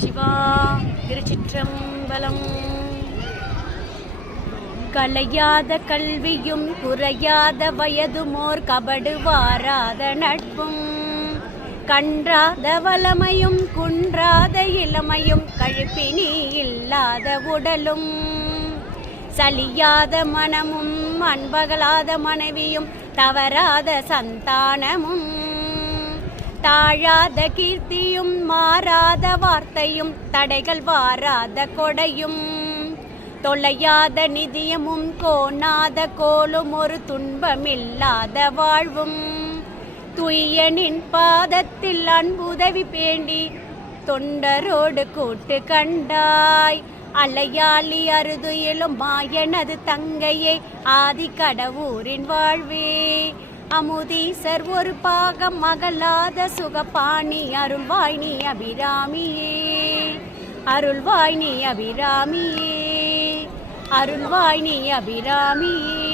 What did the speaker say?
சிவா திருச்சிற்றம்பலம். கலையாத கல்வியும் குறையாத வயதுமோர் கபடு வாராத நட்பும். கன்றாத வளமையும் குன்றாத இளமையும் கழுப்பினி இல்லாத உடலும். சலியாத மனமும் அன்பகலாத மனைவியும் தவறாத சந்தானமும். தாழாத கீர்த்தியும் மாறாத வார்த்தையும் தடைகள் வாராத கொடையும். தொலையாத நிதியமும் கோணாத கோலும் ஒரு துன்பமில்லாத வாழ்வும். துய்யனின் பாதத்தில் அன்புதவி பேண்டி தொண்டரோடு கூட்டு கண்டாய். அலையாளி அருதுயிலும் மாயனது தங்கையே ஆதி கடவுரின் வாழ்வே. அமுதீசர் ஒரு பாகம் மகளாத சுகபாணி அருள்வாய் நீ அபிராமியே. அருள்வாய் நீ அபிராமியே. அருள்வாய் நீ அபிராமியே.